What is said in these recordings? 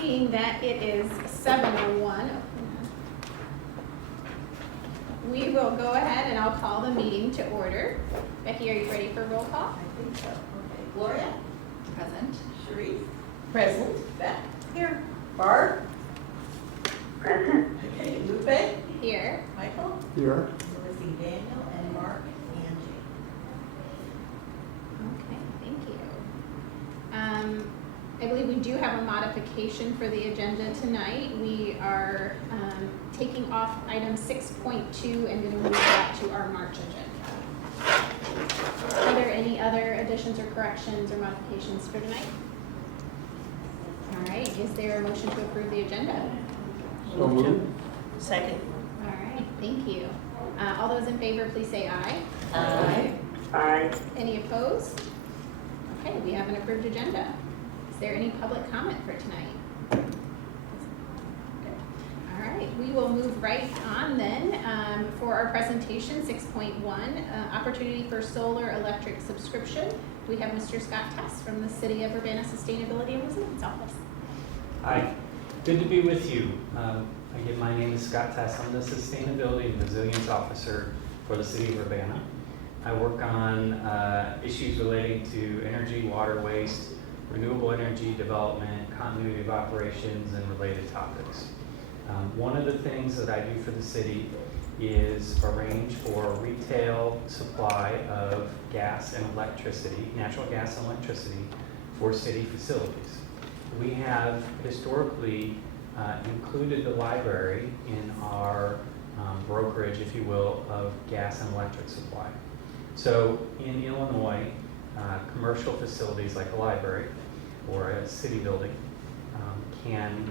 Seeing that it is 7:01, we will go ahead and I'll call the meeting to order. Becky, are you ready for roll call? I think so. Okay. Gloria? Present. Sharice? Present. Beth? Here. Barb? Present. Okay. Lupe? Here. Michael? Here. We're missing Daniel and Mark and Angie. Okay, thank you. I believe we do have a modification for the agenda tonight. We are taking off item 6.2 and going to move that to our March agenda. Are there any other additions or corrections or modifications for tonight? All right, is there a motion to approve the agenda? So moved. Second. All right, thank you. All those in favor, please say aye. Aye. Aye. Any opposed? Okay, we have an approved agenda. Is there any public comment for tonight? All right, we will move right on then for our presentation, 6.1, opportunity for solar electric subscription. We have Mr. Scott Tess from the City of Urbana Sustainability and Resilience Office. Hi, good to be with you. Again, my name is Scott Tess. I'm the Sustainability and Resilience Officer for the City of Urbana. I work on issues relating to energy, water, waste, renewable energy development, continuity of operations, and related topics. One of the things that I do for the city is arrange for retail supply of gas and electricity, natural gas and electricity for city facilities. We have historically included the library in our brokerage, if you will, of gas and electric supply. So in Illinois, commercial facilities like a library or a city building can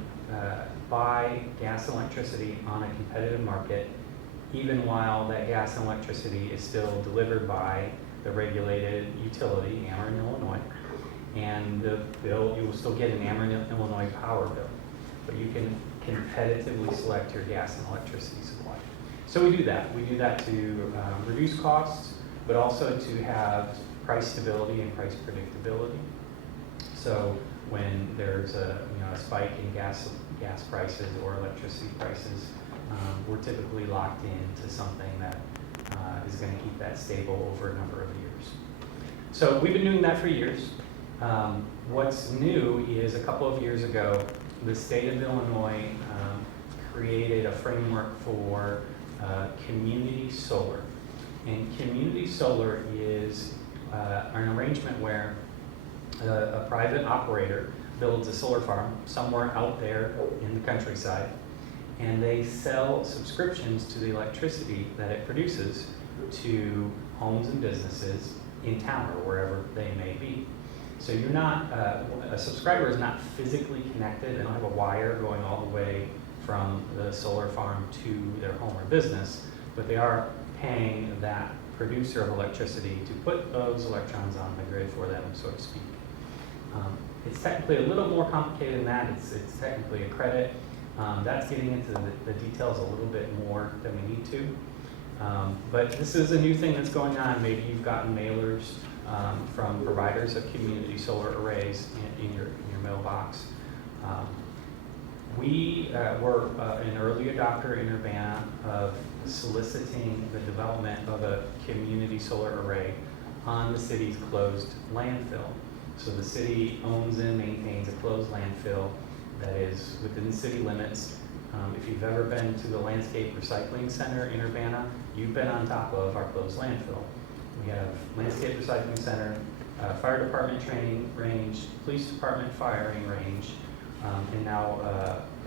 buy gas and electricity on a competitive market, even while that gas and electricity is still delivered by the regulated utility, Ameren, Illinois. And the bill, you will still get an Ameren, Illinois power bill, but you can competitively select your gas and electricity supply. So we do that. We do that to reduce costs, but also to have price stability and price predictability. So when there's a spike in gas prices or electricity prices, we're typically locked into something that is going to keep that stable over a number of years. So we've been doing that for years. What's new is a couple of years ago, the state of Illinois created a framework for community solar. And community solar is an arrangement where a private operator builds a solar farm somewhere out there in the countryside, and they sell subscriptions to the electricity that it produces to homes and businesses in town or wherever they may be. So you're not, a subscriber is not physically connected. They don't have a wire going all the way from the solar farm to their home or business, but they are paying that producer of electricity to put those electrons on the grid for them, so to speak. It's technically a little more complicated than that. It's technically a credit. That's getting into the details a little bit more than we need to. But this is a new thing that's going on. Maybe you've gotten mailers from providers of community solar arrays in your mailbox. We were an early adopter in Urbana of soliciting the development of a community solar array on the city's closed landfill. So the city owns and maintains a closed landfill that is within the city limits. If you've ever been to the Landscape Recycling Center in Urbana, you've been on top of our closed landfill. We have Landscape Recycling Center, Fire Department training range, Police Department firing range, and now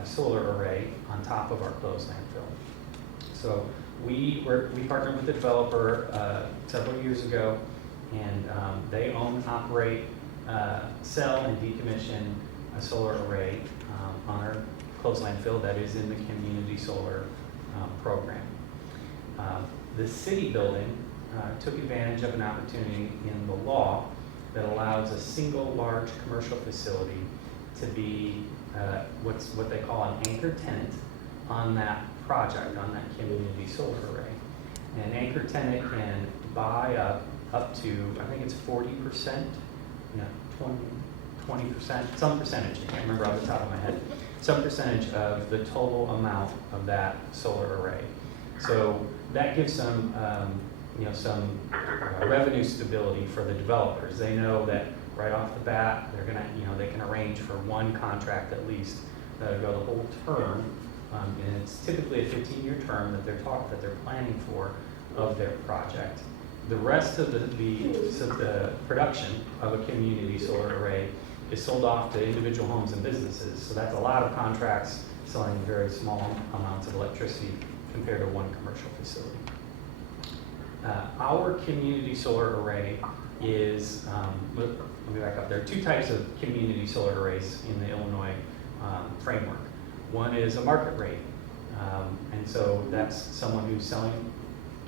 a solar array on top of our closed landfill. So we partnered with the developer several years ago, and they own, operate, sell, and decommission a solar array on our closed landfill that is in the community solar program. The city building took advantage of an opportunity in the law that allows a single large commercial facility to be what they call an anchor tenant on that project, on that community solar array. And an anchor tenant can buy up to, I think it's 40%, 20, 20%, some percentage, I can't remember off the top of my head, some percentage of the total amount of that solar array. So that gives some, some revenue stability for the developers. They know that right off the bat, they're gonna, they can arrange for one contract at least that'll go the whole term, and it's typically a 15-year term that they're planning for of their project. The rest of the production of a community solar array is sold off to individual homes and businesses. So that's a lot of contracts selling very small amounts of electricity compared to one commercial facility. Our community solar array is, let me back up. There are two types of community solar arrays in the Illinois framework. One is a market rate, and so that's someone who's selling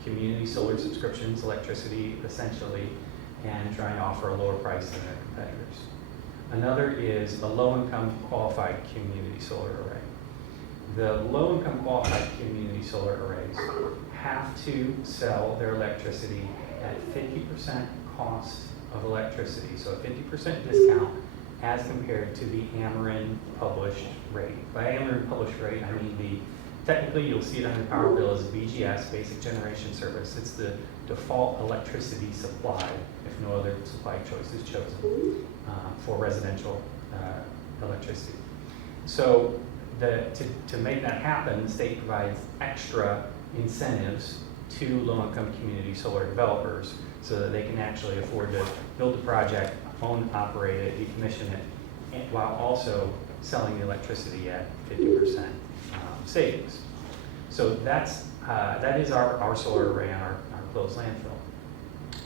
community solar subscriptions, electricity essentially, and trying to offer a lower price than their competitors. Another is a low-income qualified community solar array. The low-income qualified community solar arrays have to sell their electricity at 50% cost of electricity, so a 50% discount as compared to the Ameren published rate. By Ameren published rate, I mean technically you'll see it on your power bill as BGS, Basic Generation Service. It's the default electricity supply if no other supply choice is chosen for residential electricity. So to make that happen, the state provides extra incentives to low-income community solar developers so that they can actually afford to build the project, own, operate it, decommission it, while also selling the electricity at 50% savings. So that is our solar array on our closed landfill.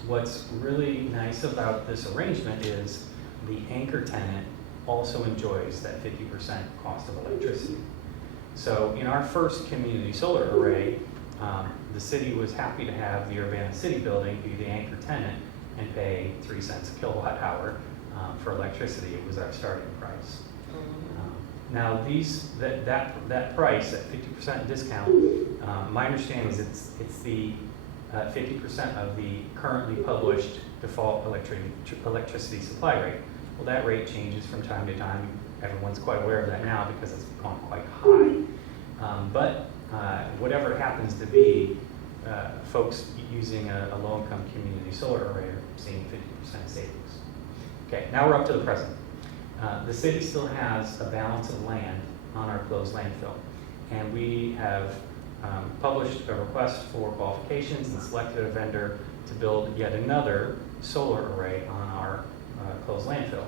What's really nice about this arrangement is the anchor tenant also enjoys that 50% cost of electricity. So in our first community solar array, the city was happy to have the Urbana City Building be the anchor tenant and pay 3 cents a kilowatt hour for electricity. It was our starting price. Now that price, that 50% discount, my understanding is it's the 50% of the currently published default electricity supply rate. Well, that rate changes from time to time. Everyone's quite aware of that now because it's gone quite high. But whatever it happens to be, folks using a low-income community solar array are seeing 50% savings. Okay, now we're up to the present. The city still has a balance of land on our closed landfill, and we have published a request for qualifications and selected a vendor to build yet another solar array on our closed landfill.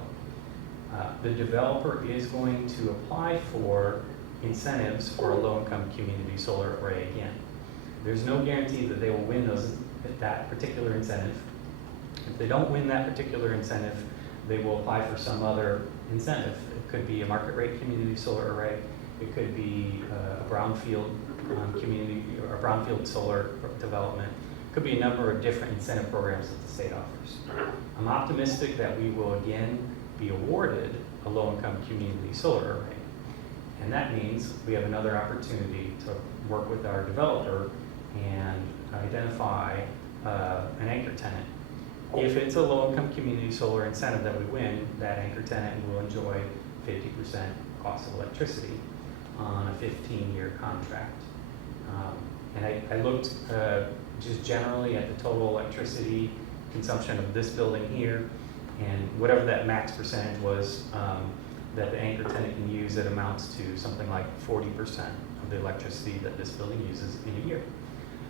The developer is going to apply for incentives for a low-income community solar array again. There's no guarantee that they will win that particular incentive. If they don't win that particular incentive, they will apply for some other incentive. It could be a market rate community solar array. It could be a brownfield community or a brownfield solar development. It could be a number of different incentive programs that the state offers. I'm optimistic that we will again be awarded a low-income community solar array. And that means we have another opportunity to work with our developer and identify an anchor tenant. If it's a low-income community solar incentive that we win, that anchor tenant will enjoy 50% cost of electricity on a 15-year contract. And I looked just generally at the total electricity consumption of this building here, and whatever that max percentage was that the anchor tenant can use, it amounts to something like 40% of the electricity that this building uses in a year.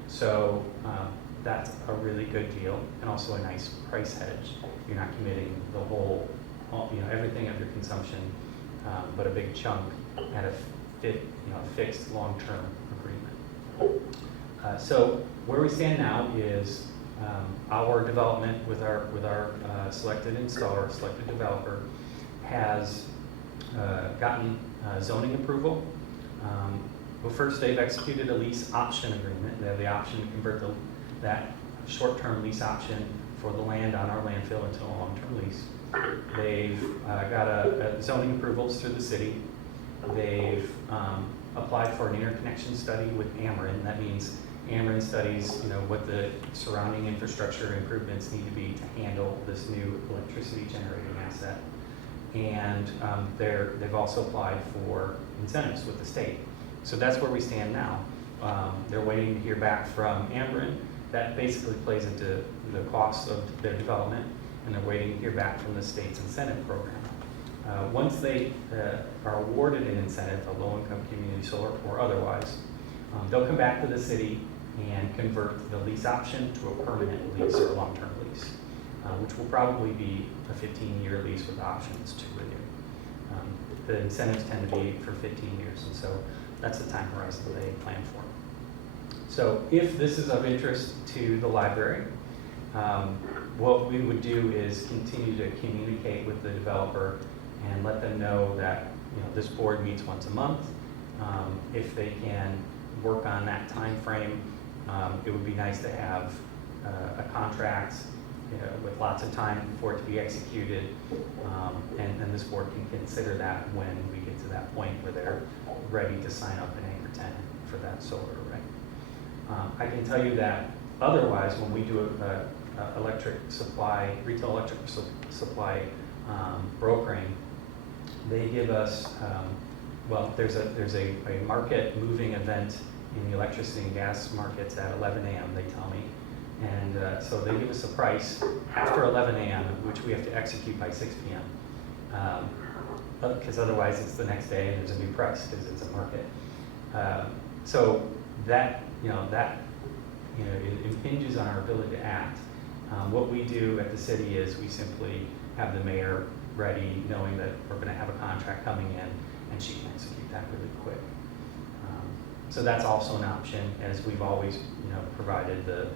So that's a really good deal, and also a nice price hedge. You're not committing the whole, everything of your consumption, but a big chunk at a fixed long-term agreement. So where we stand now is our development with our selected installer, selected developer, has gotten zoning approval. Well, first they've executed a lease option agreement. They have the option to convert that short-term lease option for the land on our landfill into a long-term lease. They've got a zoning approvals through the city. They've applied for an interconnection study with Ameren. That means Ameren studies, what the surrounding infrastructure improvements need to be to handle this new electricity generating asset. and they've also applied for incentives with the state. So that's where we stand now. They're waiting to hear back from Ameren. That basically plays into the cost of their development, and they're waiting to hear back from the state's incentive program. Once they are awarded an incentive, a low-income community solar or otherwise, they'll come back to the city and convert the lease option to a permanent lease or long-term lease, which will probably be a 15-year lease with options to renew. The incentives tend to be for 15 years, and so that's the time horizon they plan for. So if this is of interest to the library, what we would do is continue to communicate with the developer and let them know that this board meets once a month. If they can work on that time frame, it would be nice to have a contract with lots of time for it to be executed, and this board can consider that when we get to that point where they're ready to sign up an anchor tenant for that solar array. I can tell you that otherwise, when we do a electric supply, retail electric supply brokering, they give us, there's a market moving event in the electricity and gas markets at 11 a.m., they tell me. And so they give us a price after 11 a.m., which we have to execute by 6 p.m. Because otherwise it's the next day and there's a new price because it's a market. So that it impinges on our ability to act. What we do at the city is we simply have the mayor ready, knowing that we're going to have a contract coming in, and she can execute that really quick. So that's also an option, as we've always provided the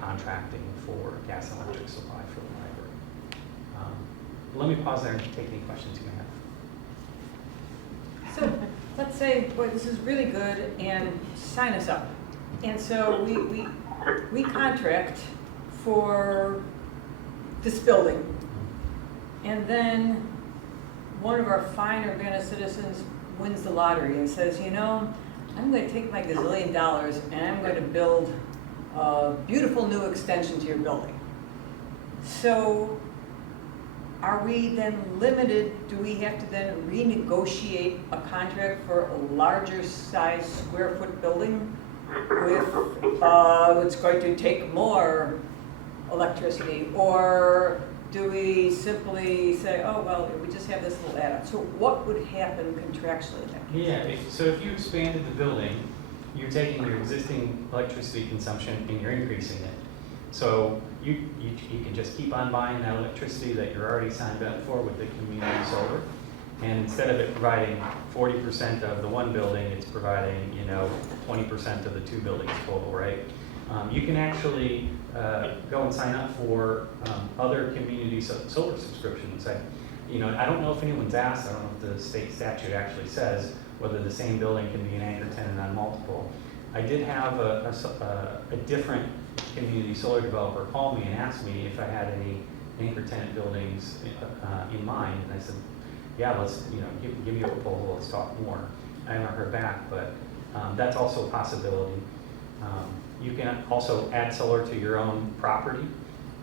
contracting for gas and electric supply for the library. Let me pause there and take any questions you may have. So let's say, boy, this is really good, and sign us up. And so we contract for this building. And then one of our fine Urbana citizens wins the lottery and says, I'm going to take my gazillion dollars and I'm going to build a beautiful new extension to your building. So are we then limited? Do we have to then renegotiate a contract for a larger size square foot building with it's going to take more electricity? Or do we simply say, oh, well, we just have this little add-on? So what would happen contractually in that case? Yeah, so if you expanded the building, you're taking your existing electricity consumption and you're increasing it. So you can just keep on buying that electricity that you're already signed up for with the community solar. And instead of it providing 40% of the one building, it's providing 20% of the two buildings total, right? You can actually go and sign up for other community solar subscriptions. I don't know if anyone's asked, I don't know if the state statute actually says whether the same building can be an anchor tenant on multiple. I did have a different community solar developer call me and ask me if I had any anchor tenant buildings in mind, and I said, yeah, let's give me a proposal, let's talk more. I haven't heard back, but that's also a possibility. You can also add solar to your own property,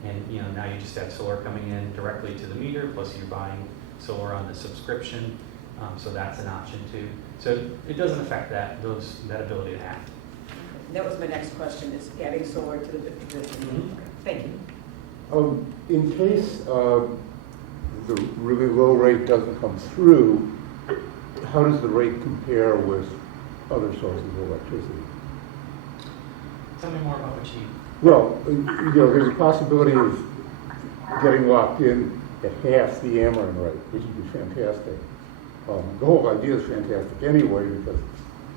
and now you just have solar coming in directly to the meter, plus you're buying solar on the subscription, so that's an option too. So it doesn't affect that ability to act. That was my next question, is adding solar to the business. Mm-hmm. Thank you. In case the really low rate doesn't come through, how does the rate compare with other sources of electricity? Tell me more about what you... Well, there's a possibility of getting locked in at half the Ameren rate, which would be fantastic. The whole idea is fantastic anyway, because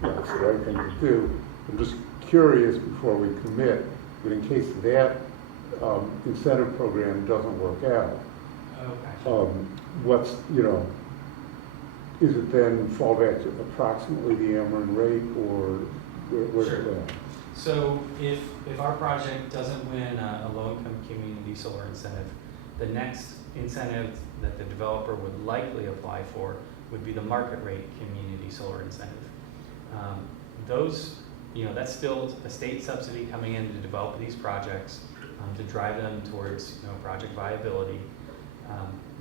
it's the right thing to do. I'm just curious before we commit, that in case that incentive program doesn't work out, Okay. is it then fall back to approximately the Ameren rate, or where's Sure. it at? So if our project doesn't win a low-income community solar incentive, the next incentive that the developer would likely apply for would be the market rate community solar incentive. That's still a state subsidy coming in to develop these projects, to drive them towards project viability.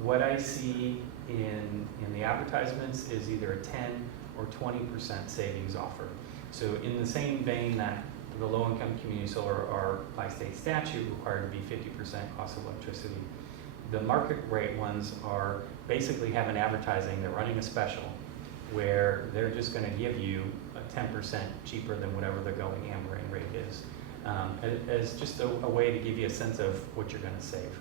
What I see in the advertisements is either a 10 or 20% savings offer. So in the same vein that the low-income community solar are by state statute required to be 50% cost of electricity, the market rate ones are basically have an advertising, they're running a special where they're just gonna give you a 10% cheaper than whatever the going Ameren rate is, as just a way to give you a sense of what you're gonna save.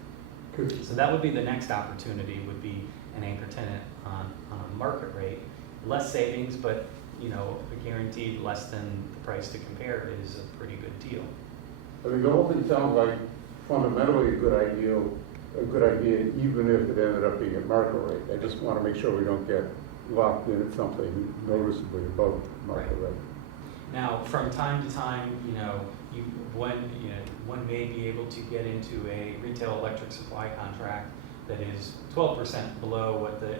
Could- So that would be the next opportunity, would be an anchor tenant on a market rate, less savings, but you know, guaranteed less than the price to compare is a pretty good deal. I mean, the whole thing sounds like fundamentally a good idea, even if it ended up being at market rate. I just want to make sure we don't get locked in at something noticeably above market Right. rate. Now, from time to time, one may be able to get into a retail electric supply contract that is 12% below what the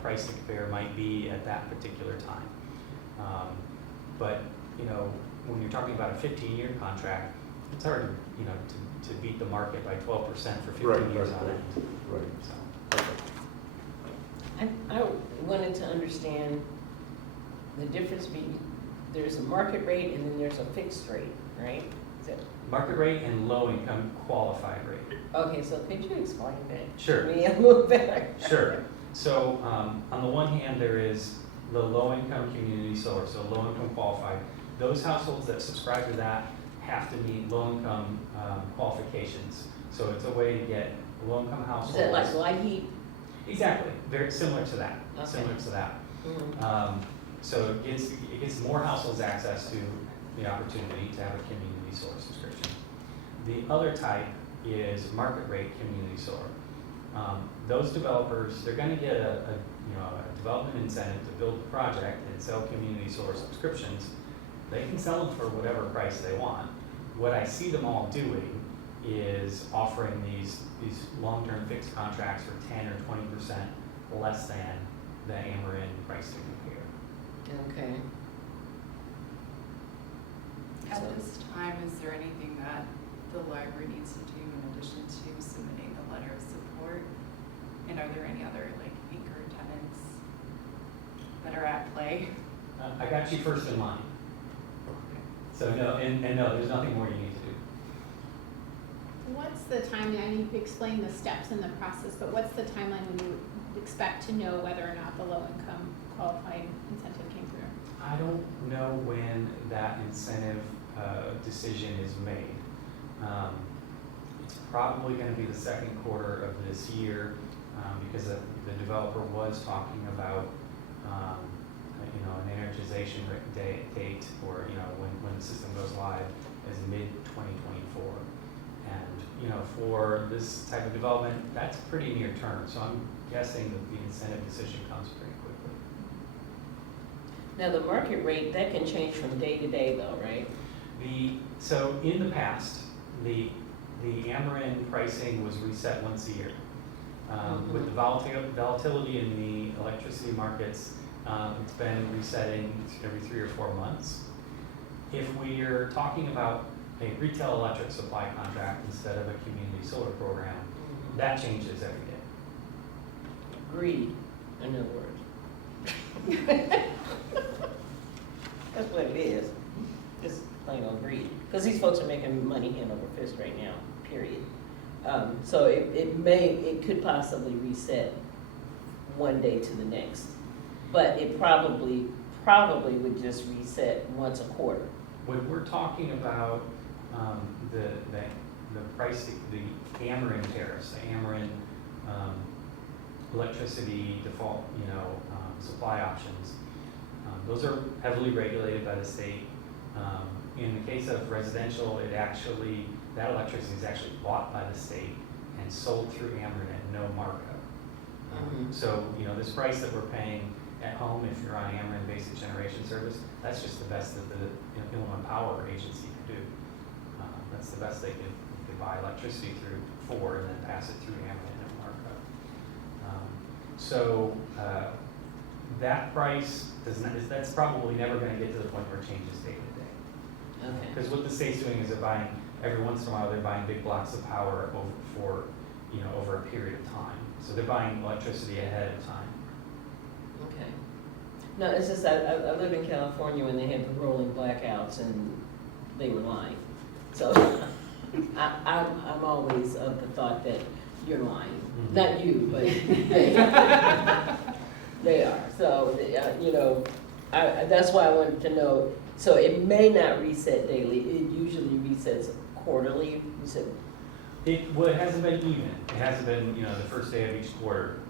price to compare might be at that particular time. But when you're talking about a 15-year contract, it's hard to beat the market by 12% for 15 Right, years right, on right. end. Right. So, I wanted to understand the difference between, there's a market rate and then there's a fixed rate, right? Is that, market rate and low income qualified rate. okay, so could you explain that Sure. to me a little better? Sure. So on the one hand, there is the low-income community solar, so low-income qualified. Those households that subscribe to that have to meet low-income qualifications. So it's a way to get low-income households. Is that like light heat? Exactly, very similar to that. Okay. Similar to that. Mhm. So it gets more households access to the opportunity to have a community solar subscription. The other type is market rate community solar. Those developers, they're going to get a development incentive to build the project and sell community solar subscriptions. They can sell them for whatever price they want. What I see them all doing is offering these long-term fixed contracts for 10 or 20% less than the Ameren price to compare. Okay. At So- this time, is there anything that the library needs to do in addition to submitting the letter of support? And are there any other anchor tenants that are at play? I got you first in line. So no, and no, there's nothing more you need to do. What's the timeline? I mean, you explained the steps in the process, but what's the timeline when you expect to know whether or not the low-income qualified incentive came through? I don't know when that incentive decision is made. It's probably going to be the second quarter of this year because the developer was talking about an energization date or when the system goes live as mid-2024. And for this type of development, that's pretty near term. So I'm guessing that the incentive decision comes pretty quickly. Now, the market rate, that can change from day to day though, right? So in the past, the Ameren pricing was reset once a year. With the volatility in the electricity markets, it's been resetting every 3 or 4 months. If we're talking about a retail electric supply contract instead of a community solar program, that changes every day. Greed, in other words. That's what it is. Just plain old greed. Because these folks are making money hand over fist right now, period. So it could possibly reset one day to the next. But it probably would just reset once a quarter. When we're talking about the price, the Ameren tariffs, the Ameren electricity default, supply options, those are heavily regulated by the state. In the case of residential, that electricity is actually bought by the state and sold through Ameren at no markup. So, this price that we're paying at home, if you're on Ameren basic generation service, that's just the best that the Illinois Power Agency could do. That's the best they could buy electricity for and then pass it through Ameren at markup. So that price that's probably never going to get to the point where it changes day to day. Okay. Because what the state's doing is they're buying, every once in a while, they're buying big blocks of power over a period of time. So they're buying electricity ahead of time. Okay. No, it's just, I live in California when they had the rolling blackouts and they were lying. So I'm always of the thought that you're lying. Not you, but they are. So, you know, that's why I wanted to know. So it may not reset daily. It usually resets quarterly. You said, Well, it hasn't been even. It hasn't been, you know, the first day of each quarter.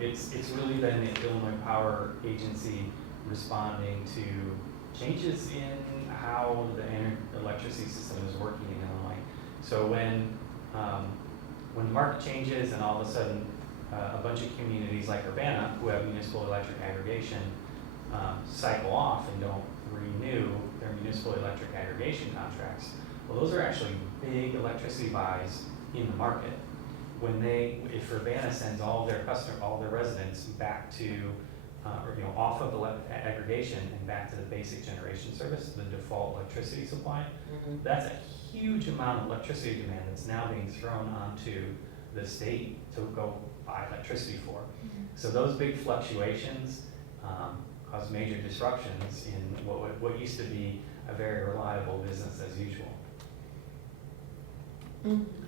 It's really been the Illinois Power Agency responding to changes in how the electricity system is working in Illinois. So when the market changes and all of a sudden a bunch of communities like Urbana, who have municipal electric aggregation, cycle off and don't renew their municipal electric aggregation contracts, well, those are actually big electricity buys in the market. If Urbana sends all their residents back to, or, you know, off of aggregation and back to the basic generation service, the default electricity supply, that's a huge amount of electricity demand that's now being thrown onto the state to go buy electricity for. So those big fluctuations cause major disruptions in what used to be a very reliable business as usual.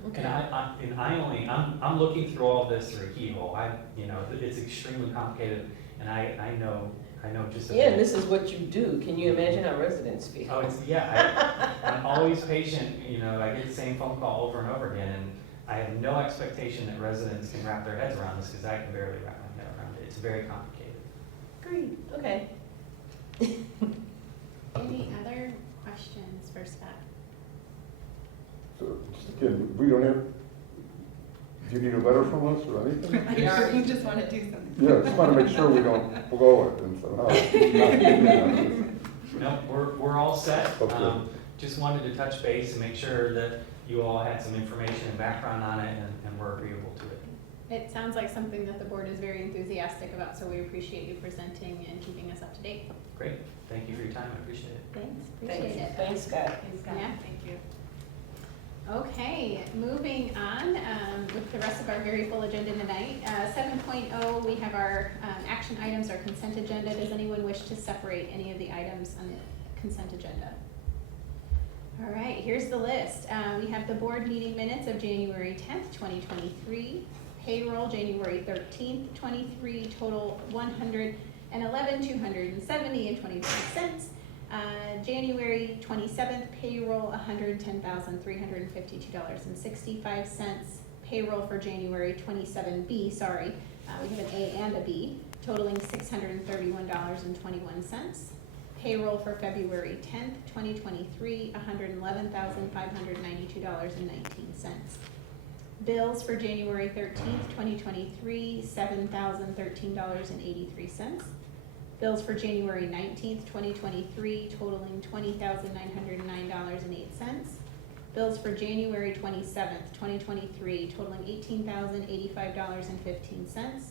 okay. And I'm looking through all this through a keyhole. You know, it's extremely complicated, and I know just a Yeah, and bit. this is what you do. Can you imagine how residents feel? Oh, I'm always patient. You know, I get the same phone call over and over again, and I have no expectation that residents can wrap their heads around this because I can barely wrap my head around it. It's very complicated. Great, okay. Any other questions for Scott? So, just again, we don't have, do you need a letter from us or anything? You just want to do something. Yeah, just want to make sure we don't blow it and somehow not getting it. No, we're all set. Okay. Just wanted to touch base and make sure that you all had some information and background on it and were agreeable to it. It sounds like something that the board is very enthusiastic about, so we appreciate you presenting and keeping us up to date. Great. Thank you for your time. I appreciate it. Thanks, appreciate it. Thanks, Scott. Thanks, Scott. Yeah. Thank you. Okay, moving on with the rest of our very full agenda tonight. 7.0, we have our action items, our consent agenda. Does anyone wish to separate any of the items on the consent agenda? All right, here's the list. We have the board meeting minutes of January 10th, 2023. Payroll, January 13th, 23, total $111,270.23. January 27th, payroll $110,352.65. Payroll for January 27B, sorry, we have an A and a B, totaling $631.21. Payroll for February 10th, 2023, $111,592.19. Bills for January 13th, 2023, $7,013.83. Bills for January 19th, 2023, totaling $20,909.08. Bills for January 27th, 2023, totaling $18,085.15.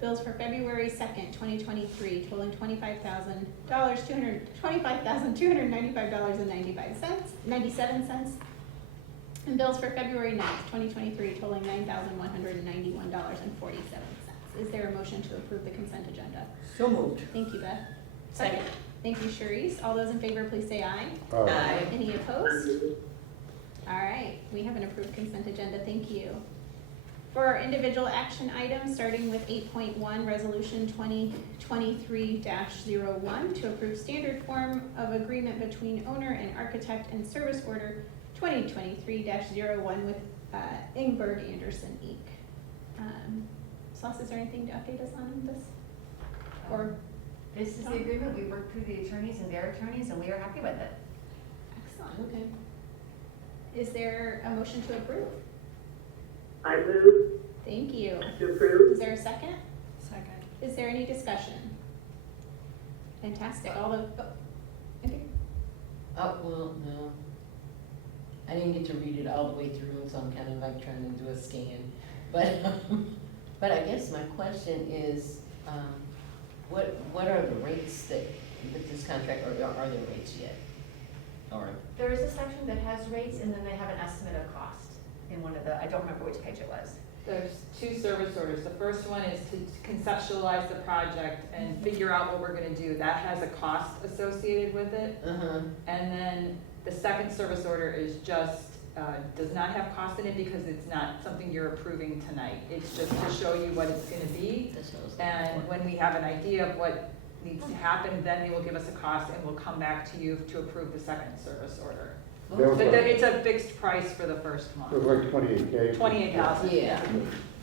Bills for February 2nd, 2023, totaling $25,295.97. And bills for February 9th, 2023, totaling $9,191.47. Is there a motion to approve the consent agenda? So moved. Thank you, Beth. Second. Thank you, Sharice. All those in favor, please say aye. Aye. Any opposed? All right, we have an approved consent agenda. Thank you. For our individual action items, starting with 8.1, Resolution 2023-01, to approve standard form of agreement between owner and architect and service order 2023-01 with Ingberg Anderson, Inc. Sloss, is there anything to update us on this? Or This is the agreement, we worked through the attorneys and their attorneys, and we are happy with it. excellent. Okay. Is there a motion to approve? I move Thank you. to approve. Is there a second? Second. Is there any discussion? Fantastic. All the, okay. Oh, well, no. I didn't get to read it all the way through, so I'm kind of like trying to do a scan. But I guess my question is, what are the rates that, with this contract, or are there rates yet? Or, There is a section that has rates, and then they have an estimate of cost in one of the, I don't remember which page it was. There's two service orders. The first one is to conceptualize the project and figure out what we're gonna do. That has a cost associated with it. Uh-huh. And then the second service order is just, does not have cost in it because it's not something you're approving tonight. It's just to show you what it's gonna be. And when we have an idea of what needs to happen, then they will give us a cost and we'll come back to you to approve the second service order. That was But like- then it's a fixed price for the first It one, was like 28K. 28,000. Yeah,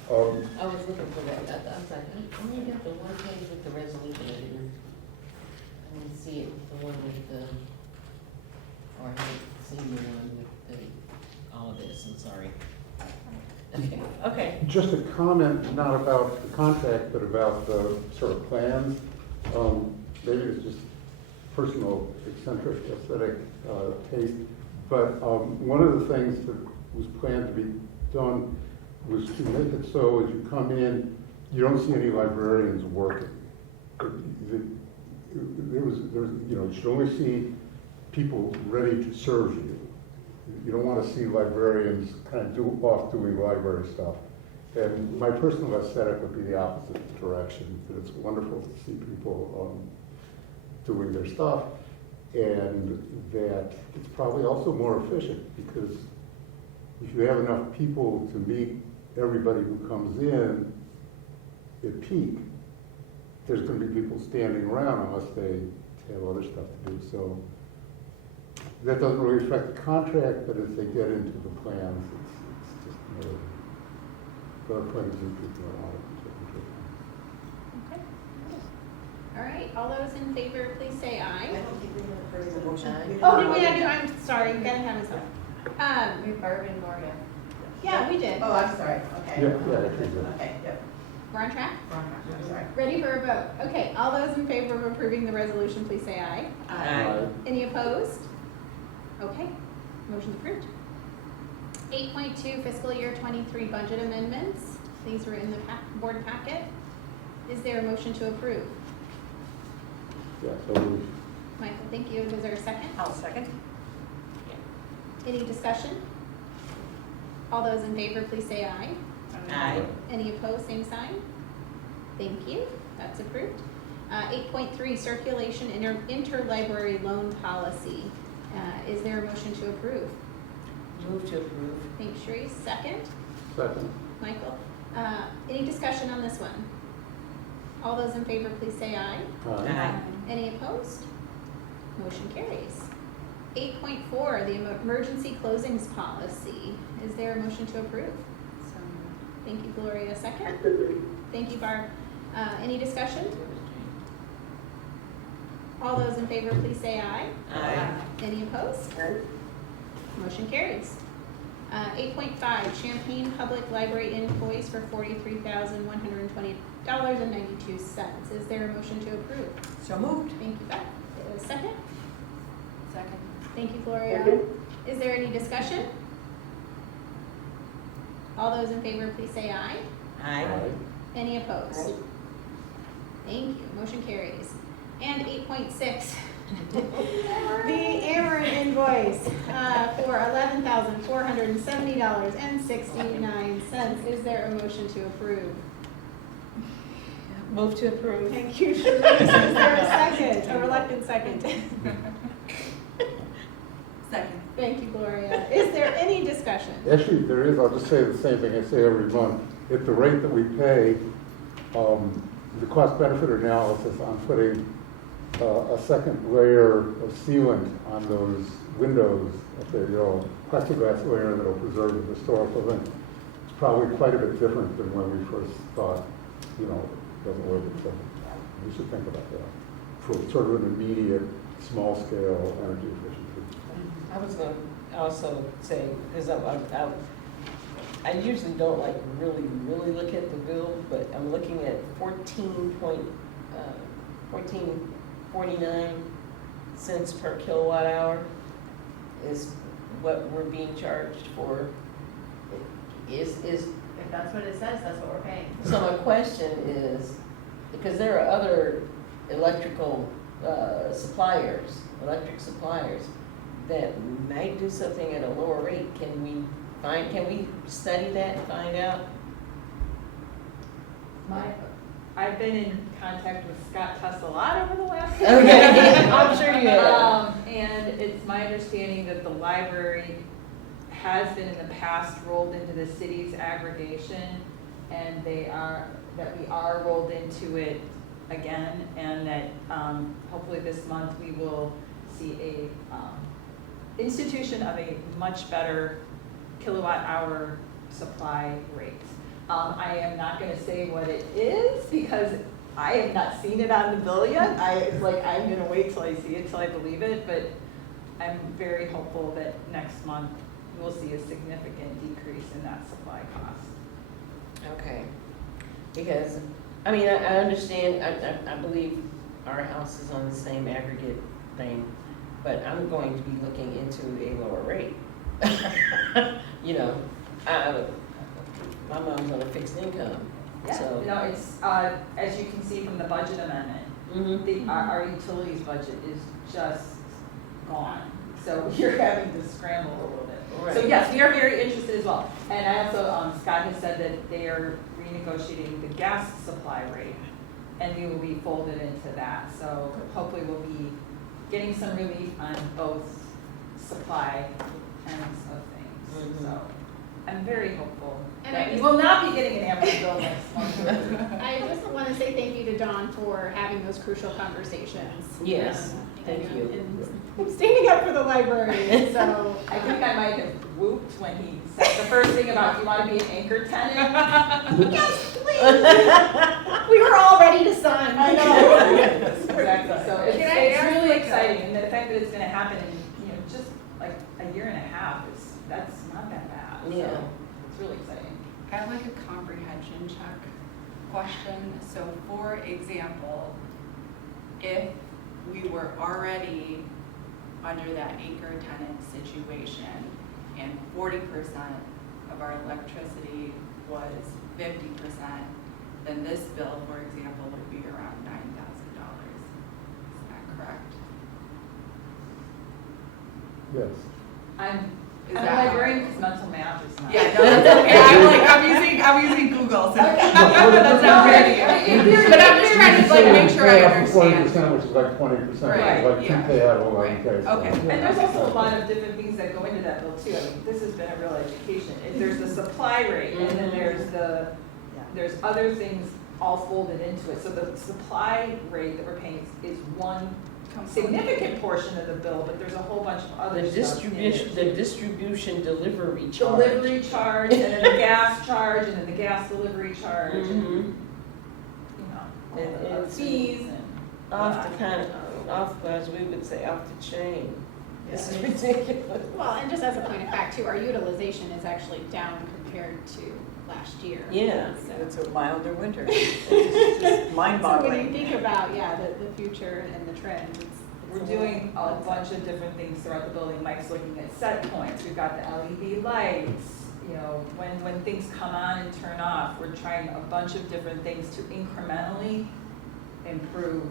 Um, I was looking for that, I was like, I only got the one page with the resolution, I didn't see it, the one with the, or I haven't seen the one with the, all of this, I'm sorry. Okay. Just a comment, not about the contract, but about the sort of plans. Maybe it's just personal eccentric aesthetic taste, but one of the things that was planned to be done was to make it so as you come in, you don't see any librarians working. There was, you know, you should only see people ready to serve you. You don't want to see librarians kind of doing library stuff. And my personal aesthetic would be the opposite direction, that it's wonderful to see people doing their stuff, and that it's probably also more efficient, because if you have enough people to meet everybody who comes in at peak, there's going to be people standing around unless they have other stuff to do. So that doesn't really affect the contract, but as they get into the plans, it's just more. There are plenty of people that want it. Okay. All right, all those in favor, please say aye. I don't think we have a further motion. We did Oh, not- did we? I'm sorry, gotta have this up. We Barb and Gloria. Yeah, we did. Oh, I'm sorry, okay. Yeah, actually, yeah. Okay, yep, We're on track? wrong, I'm sorry. Ready for a vote? Okay, all those in favor of approving the resolution, please say aye. Aye. Any opposed? Okay, motion's approved. 8.2 fiscal year 23 budget amendments. These were in the board packet. Is there a motion to approve? Yeah, so we- Michael, thank you. Is there a second? I'll second. Any discussion? All those in favor, please say aye. Aye. Any opposed, same sign? Thank you, that's approved. 8.3, circulation interlibrary loan policy. Is there a motion to approve? Move to approve. Thanks, Sharice. Second? second. Michael? Any discussion on this one? All those in favor, please say aye. Aye. Any opposed? Motion carries. 8.4, the emergency closings policy. Is there a motion to approve? So, Thank you, Gloria. Second? Absolutely. Thank you, Barb. Any discussion? All those in favor, please say aye. Aye. Any opposed? Motion carries. 8.5, Champaign Public Library invoice for $43,120.92. Is there a motion to approve? So moved. Thank you, Beth. Second? second. Thank you, Gloria. Second. Is there any discussion? All those in favor, please say aye. Aye. Any opposed? Thank you, motion carries. And 8.6, the Ameren invoice for $11,470.69. Is there a motion to approve? Move to approve. Thank you, Sharice. Is there a second, a reluctant second? Second. Thank you, Gloria. Is there any discussion? Actually, there is, I'll just say the same thing I say every month. At the rate that we pay, the cost benefit analysis on putting a second layer of sealant on those windows up there, you know, plexiglass layer that'll preserve the historical thing. It's probably quite a bit different than when we first thought, you know, it doesn't work. So we should think about that for sort of an immediate, small scale energy efficiency. I was gonna also say, because I usually don't like really look at the bill, but I'm looking at 14.49 cents per kilowatt hour is what we're being charged for. Is If that's what it says, that's what we're paying. so my question is, because there are other electrical suppliers, electric suppliers that might do something at a lower rate. Can we study that and find out I've been in contact with Scott Tuss a lot over the last. Okay, I'm sure you have. And it's my understanding that the library has been in the past rolled into the city's aggregation, and we are rolled into it again, and that hopefully this month we will see a institution of a much better kilowatt hour supply rate. I am not gonna say what it is because I have not seen it on the bill yet. I'm gonna wait till I see it, till I believe it, but I'm very hopeful that next month we'll see a significant decrease in that supply cost. Okay, because, I mean, I understand, I believe our house is on the same aggregate thing, but I'm going to be looking into a lower rate. You know, my mom's on a fixed income, Yeah, so. no, it's, as you can see from the budget amendment, Mhm. our utilities budget is just gone. So you're having to scramble a little bit. So Right. yes, we are very interested as well. And I also, Scott has said that they are renegotiating the gas supply rate, and we will be folded into that. So hopefully we'll be getting some relief on both supply ends of things. Mhm. So I'm very hopeful And that I we just- will not be getting an Amber bill next month. I just want to say thank you to Dawn for having those crucial conversations. Yes, thank you. And standing up for the library, so. I think I might have whooped when he said the first thing about, do you want to be an anchor tenant? Yes, please. We were all ready to sign. I know. Exactly, so it's Can I ask, really like, exciting, and the fact that it's gonna happen in, just like a year and a half that's not that bad. So Yeah. it's really exciting. I have like a comprehension check question. So for example, if we were already under that anchor tenant situation and 40% of our electricity was 50%, then this bill, for example, would be around $9,000. Is that correct? Yes. I'm Is a that how- librarian because mental math is not. Yeah, no, that's okay. I'm using Google. So that's not very. But I'm just trying to like make sure I understand. 40%, which is like 20%, Right, like yeah. compatible, Right, okay. so, okay. yeah. And there's also a lot of different things that go into that bill too. I mean, this has been a real education. There's the supply rate, and then there's other things all folded into it. So the supply rate that we're paying is one significant portion of the bill, but there's a whole bunch of other The stuff in distribution, it. the distribution delivery charge. Delivery charge, and then the gas charge, and then the gas delivery charge, and, Mhm. all the It's fees and. Off the kind of, off, as we would say, off the chain. This is Yeah. ridiculous. Well, and just as a point of fact too, our utilization is actually down compared to last year. Yeah. So- It's a milder winter. It's just So mind-boggling. when you think about, the future and the trends, it's. We're doing a bunch of different things throughout the building. Mike's looking at set points. We've got the LED lights. When things come on and turn off, we're trying a bunch of different things to incrementally improve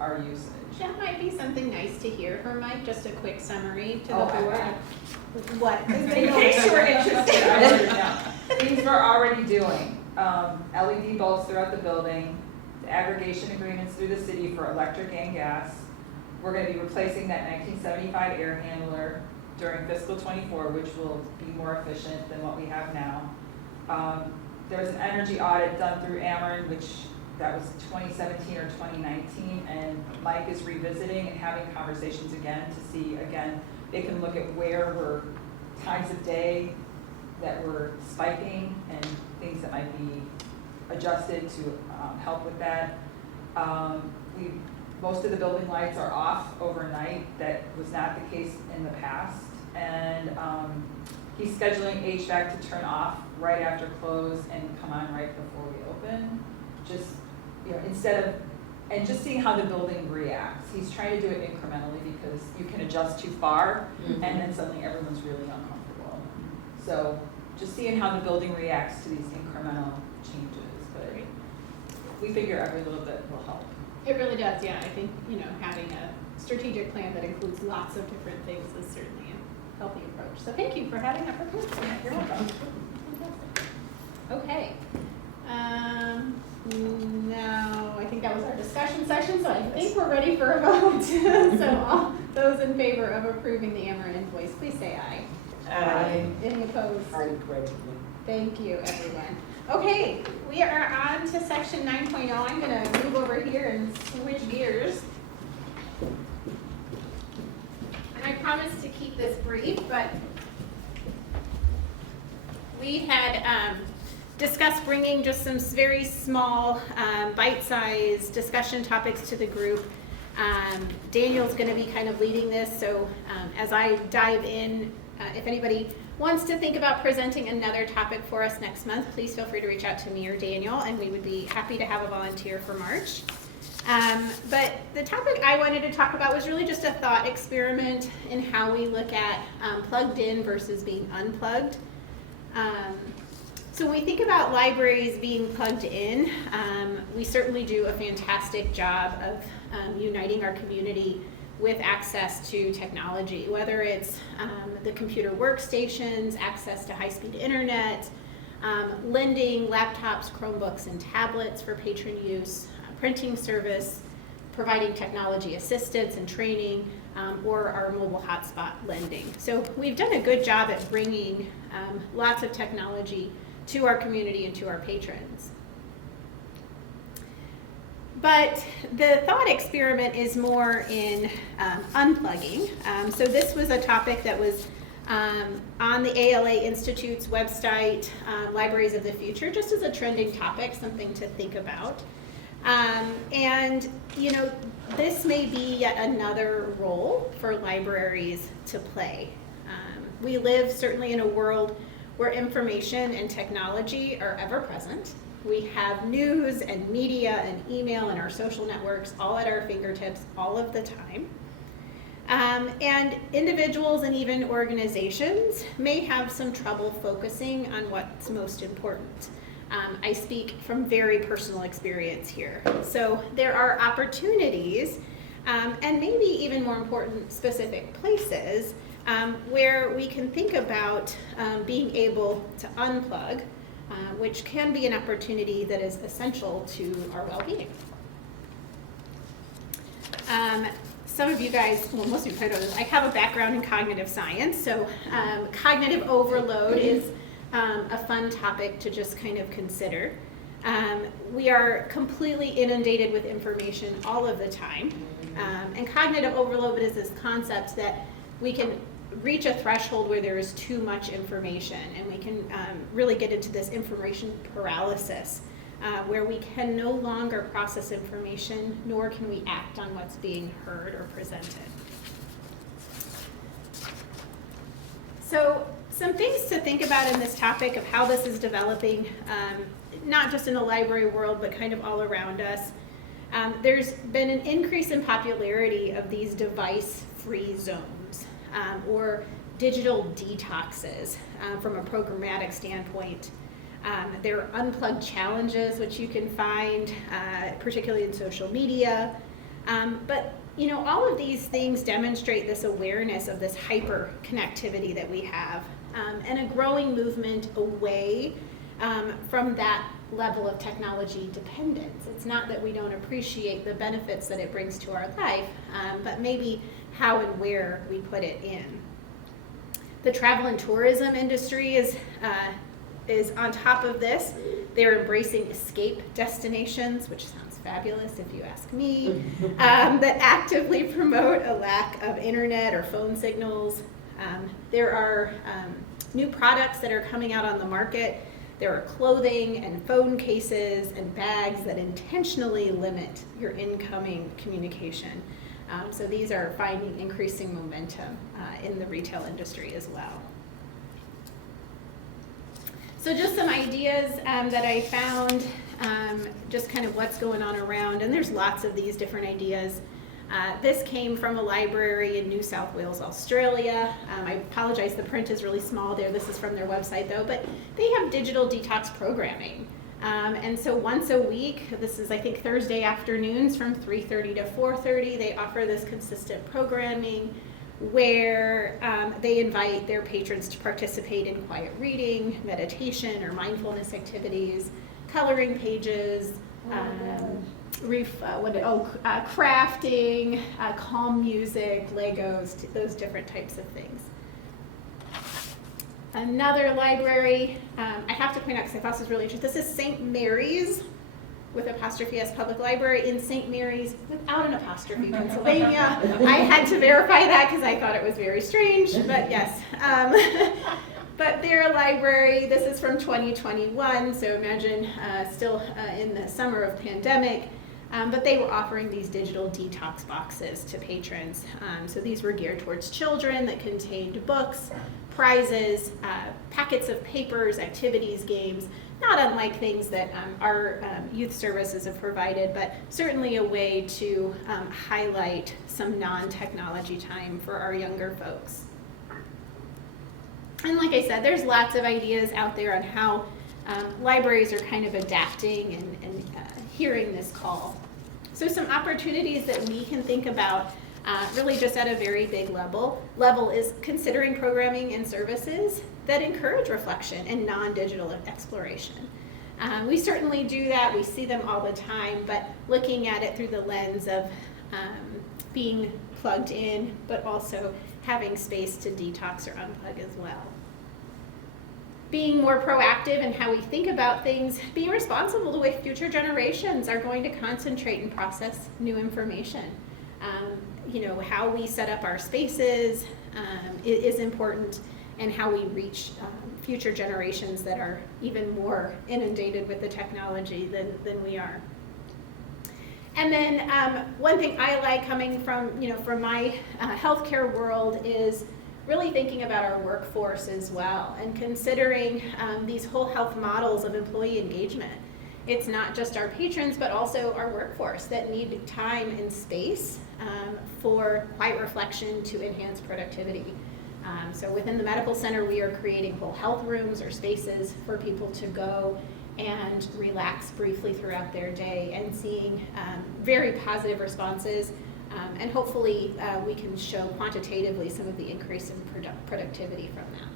our usage. That might be something nice to hear from Mike, just a quick summary to the Oh, board. What? In case you were interested, I wrote it down. Things we're already doing, LED bulbs throughout the building, the aggregation agreements through the city for electric and gas. We're gonna be replacing that 1975 air handler during fiscal '24, which will be more efficient than what we have now. There was an energy audit done through Ameren, which that was 2017 or 2019, and Mike is revisiting and having conversations again to see, again, they can look at where we're, times of day that we're spiking and things that might be adjusted to help with that. Most of the building lights are off overnight. That was not the case in the past. And he's scheduling HVAC to turn off right after close and come on right before we open. Just, instead of, and just seeing how the building reacts. He's trying to do it incrementally because you can adjust too far and then suddenly everyone's really uncomfortable. So just seeing how the building reacts to these incremental changes. But we figure every little bit will help. It really does, yeah. I think, having a strategic plan that includes lots of different things is certainly a healthy approach. So thank you for having that proposal. You're welcome. Fantastic. Okay. No, I think that was our discussion session, so I think we're ready for a vote. So all those in favor of approving the Ameren invoice, please say aye. Aye. Any opposed? I corrected me. Thank you, everyone. Okay, we are on to section 9.0. I'm gonna move over here and switch gears. And I promise to keep this brief, but we had discussed bringing just some very small, bite-sized discussion topics to the group. Daniel's gonna be kind of leading this, so as I dive in, if anybody wants to think about presenting another topic for us next month, please feel free to reach out to me or Daniel, and we would be happy to have a volunteer for March. But the topic I wanted to talk about was really just a thought experiment in how we look at plugged in versus being unplugged. So when we think about libraries being plugged in, we certainly do a fantastic job of uniting our community with access to technology, whether it's the computer workstations, access to high-speed internet, lending laptops, Chromebooks, and tablets for patron use, printing service, providing technology assistance and training, or our mobile hotspot lending. So we've done a good job at bringing lots of technology to our community and to our patrons. But the thought experiment is more in unplugging. So this was a topic that was on the ALA Institute's website, Libraries of the Future, just as a trending topic, something to think about. And, you know, this may be yet another role for libraries to play. We live certainly in a world where information and technology are ever present. We have news and media and email and our social networks all at our fingertips all of the time. And individuals and even organizations may have some trouble focusing on what's most important. I speak from very personal experience here. So there are opportunities and maybe even more important specific places where we can think about being able to unplug, which can be an opportunity that is essential to our well-being. Some of you guys, well, most of you probably know this, I have a background in cognitive science, so cognitive overload is a fun topic to just kind of consider. We are completely inundated with information all of the time, and cognitive overload is this concept that we can reach a threshold where there is too much information, and we can really get into this information paralysis, where we can no longer process information, nor can we act on what's being heard or presented. So some things to think about in this topic of how this is developing, not just in the library world, but kind of all around us. There's been an increase in popularity of these device-free zones, or digital detoxes from a programmatic standpoint. There are unplugged challenges, which you can find, particularly in social media. But you know, all of these things demonstrate this awareness of this hyper connectivity that we have, and a growing movement away from that level of technology dependence. It's not that we don't appreciate the benefits that it brings to our life, but maybe how and where we put it in. The travel and tourism industry is on top of this. They're embracing escape destinations, which sounds fabulous if you ask me, that actively promote a lack of internet or phone signals. There are new products that are coming out on the market. There are clothing and phone cases and bags that intentionally limit your incoming communication. So these are finding increasing momentum in the retail industry as well. So just some ideas that I found, just kind of what's going on around, and there's lots of these different ideas. This came from a library in New South Wales, Australia. I apologize, the print is really small there. This is from their website though, but they have digital detox programming. And so once a week, this is I think Thursday afternoons from 3:30 to 4:30, they offer this consistent programming where they invite their patrons to participate in quiet reading, meditation, or mindfulness activities, coloring pages, crafting, calm music, Legos, those different types of things. Another library, I have to point out because I thought this was really interesting. This is St. Mary's with apostrophe S Public Library in St. Mary's without an apostrophe, Pennsylvania. I had to verify that because I thought it was very strange, but yes. But their library, this is from 2021, so imagine still in the summer of pandemic, but they were offering these digital detox boxes to patrons. So these were geared towards children that contained books, prizes, packets of papers, activities, games, not unlike things that our youth services have provided, but certainly a way to highlight some non-technology time for our younger folks. And like I said, there's lots of ideas out there on how libraries are kind of adapting and hearing this call. So some opportunities that we can think about really just at a very big level is considering programming and services that encourage reflection and non-digital exploration. We certainly do that, we see them all the time, but looking at it through the lens of being plugged in, but also having space to detox or unplug as well. Being more proactive in how we think about things, being responsible to the way future generations are going to concentrate and process new information. How we set up our spaces is important, and how we reach future generations that are even more inundated with the technology than we are. And then one thing I like coming from my healthcare world is really thinking about our workforce as well, and considering these whole health models of employee engagement. It's not just our patrons, but also our workforce that need time and space for quiet reflection to enhance productivity. So within the medical center, we are creating whole health rooms or spaces for people to go and relax briefly throughout their day, and seeing very positive responses. And hopefully we can show quantitatively some of the increase in productivity from that.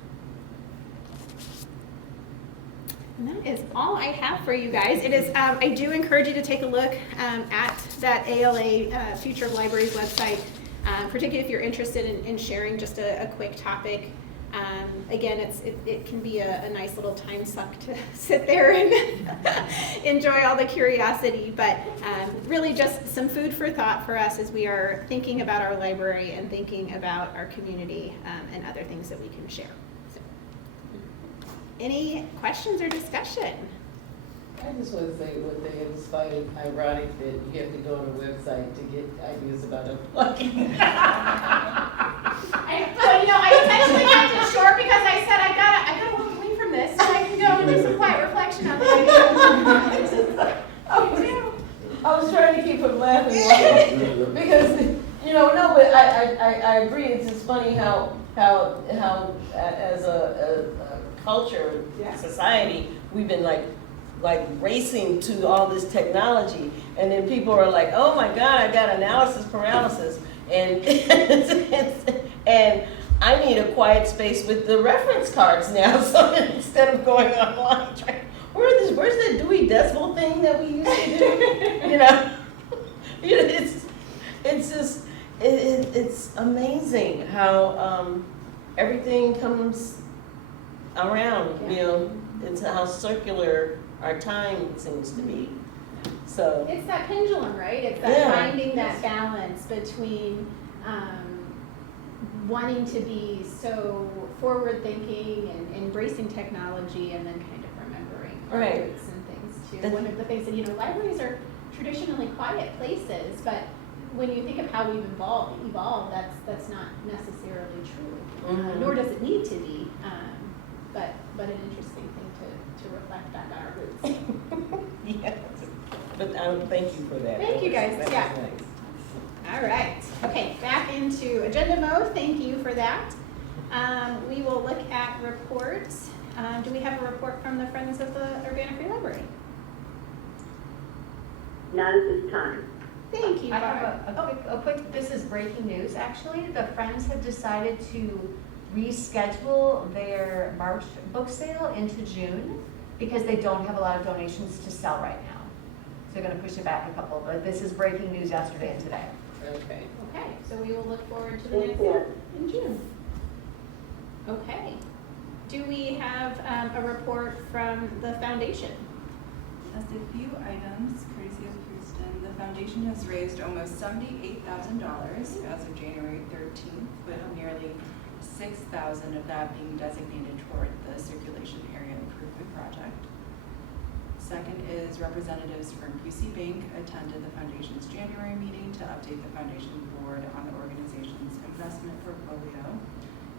And that is all I have for you guys. It is. I do encourage you to take a look at that ALA Future of Libraries website, particularly if you're interested in sharing just a quick topic. Again, it can be a nice little time suck to sit there and enjoy all the curiosity, but really just some food for thought for us as we are thinking about our library and thinking about our community and other things that we can share. So, any questions or discussion? I just want to say one thing, it's funny, ironic that you have to go on a website to get ideas about unplugging. I intentionally kept it short because I said I gotta walk away from this so I can go and do some quiet reflection on the I was trying to keep from laughing because, but I agree, it's just funny how as a culture, society, we've been like racing to all this technology, and then people are like, oh my God, I got analysis paralysis, and and I need a quiet space with the reference cards now, so instead of going online, where's that Dewey Decimal thing that we used to do? It's amazing how everything comes around, it's how circular our time seems to be. So it's that pendulum, right? It's that finding that balance between wanting to be so forward-thinking and embracing technology, and then kind of remembering our roots and things too. One of the things that libraries are traditionally quiet places, but when you think of how we've evolved, that's not necessarily true. Mm-hmm. Nor does it need to be. But an interesting thing to reflect back on our roots. Yes. But thank you for that. Thank you guys. That Yeah. was nice. All right. Okay, back into agenda mode. Thank you for that. We will look at reports. Do we have a report from the Friends of the Urbana Free Library? Not at this time. Thank you, I Barb. have a quick, this is breaking news, actually. The Friends have decided to reschedule their March book sale into June because they don't have a lot of donations to sell right now. So they're gonna push it back a couple, but this is breaking news yesterday and today. Okay. Okay, so we will look forward to the Thank next you. one in June. Okay. Do we have a report from the foundation? Just a few items, courtesy of Houston. The foundation has raised almost $78,000 as of January 13th, with nearly 6,000 of that being designated toward the circulation area improvement project. Second is representatives from QC Bank attended the foundation's January meeting to update the foundation board on the organization's investment portfolio.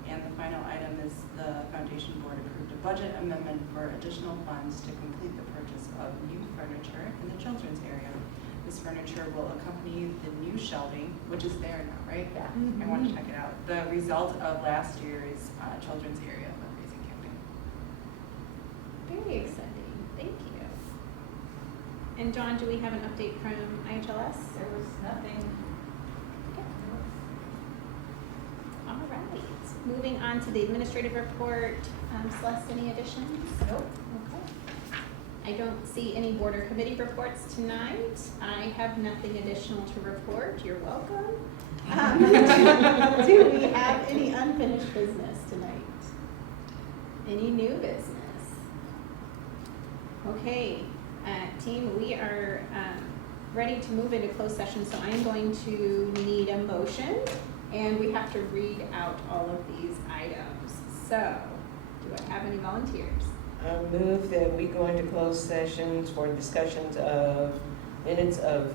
And the final item is the foundation board approved a budget amendment for additional funds to complete the purchase of new furniture in the children's area. This furniture will accompany the new shelving, which is there now, right? Yeah. I want to check it out. The result of last year's children's area fundraising campaign. Very exciting, thank you. And John, do we have an update from IHLS? There was nothing. All right, moving on to the administrative report. Celeste, any additions? Nope. Okay. I don't see any board or committee reports tonight. I have nothing additional to report. You're welcome. Do we have any unfinished business tonight? Any new business? Okay, team, we are ready to move into closed session, so I'm going to need a motion, and we have to read out all of these items. So, do I have any volunteers? I move that we go into closed sessions for discussions of minutes of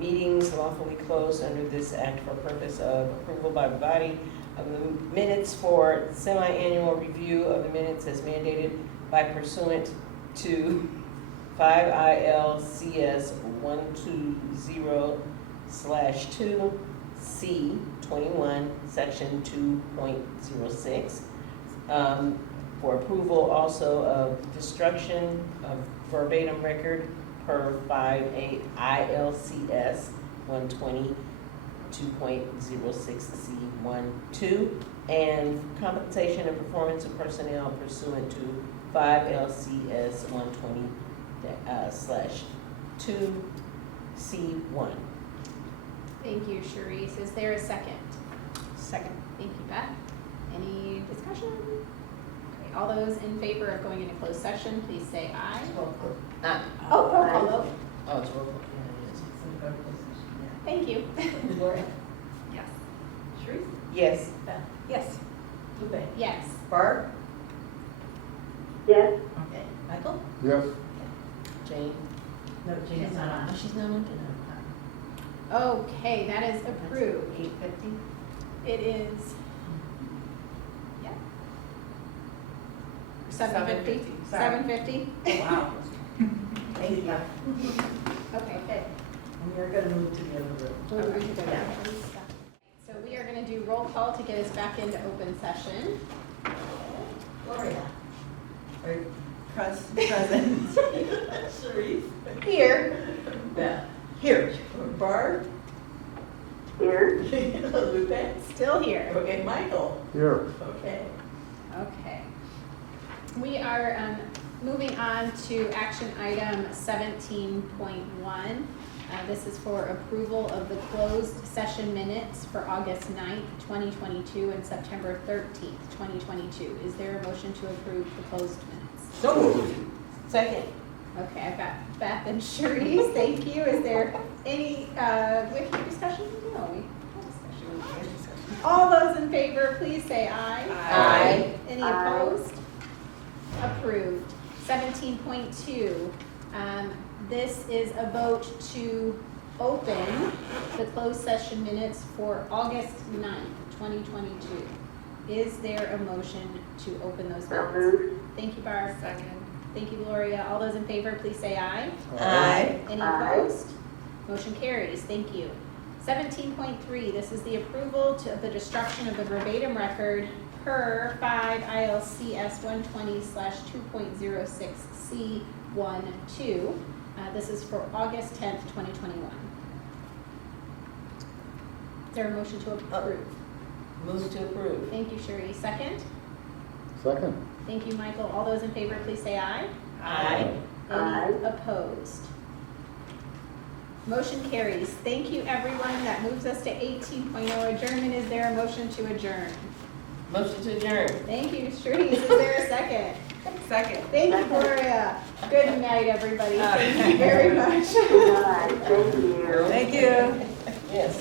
meetings lawfully closed under this act for purpose of approval by the body of the minutes for semi-annual review of the minutes as mandated by pursuant to 5 ILCS 120/2 C 21 section 2.06 for approval also of destruction of verbatim record per 5 ILCS 120 2.06 C 1-2 and compensation and performance of personnel pursuant to 5 LCS 120 /2 C1. Thank you, Sharice. Is there a second? Second. Thank you, Beth. Any discussion? Okay, all those in favor of going into closed session, please say aye. Oh, roll call vote. Oh, it's roll call. Yeah, it is. Thank you. Gloria? Yes. Sharice? Yes. Beth? Yes. Lupe? Yes. Barb? Yes. Okay. Michael? Yes. Jane? No, Jane's not on. Oh, she's not on tonight. Okay, that is approved. 8:50? It is, yeah. 7:50? 7:50? Oh, wow. Thank you. Okay, good. And we're gonna move to the other room. So we are going to do roll call to get us back into open session. Gloria? Present. Sharice? Here. Beth? Here. Barb? Here. Lupe? Still here. Okay, Michael? Here. Okay. Okay. We are moving on to action item 17.1. This is for approval of the closed session minutes for August 9th, 2022 and September 13th, 2022. Is there a motion to approve the closed minutes? So moved. Second. Okay, I've got Beth and Sharice, thank you. Is there any, do we have any discussion? No, we have discussion. All those in favor, please say aye. Aye. Any Aye. opposed? Approved. 17.2, this is a vote to open the closed session minutes for August 9th, 2022. Is there a motion to open those So minutes? moved. Thank you, Barb. Second. Thank you, Gloria. All those in favor, please say aye. Aye. Any Aye. opposed? Motion carries. Thank you. 17.3, this is the approval of the destruction of the verbatim record per 5 ILCS 120/2.06 C12. This is for August 10th, 2021. Is there a motion to approve? Move to approve. Thank you, Sherry. Second? Second. Thank you, Michael. All those in favor, please say aye. Aye. Any Aye. opposed? Motion carries. Thank you, everyone. That moves us to 18.0 adjournment. Is there a motion to adjourn? Motion to adjourn. Thank you, Sharice. Is there a second? Second. Thank you, Gloria. Good night, everybody. Thank you very much. Good night, thank you. Thank you. Yes.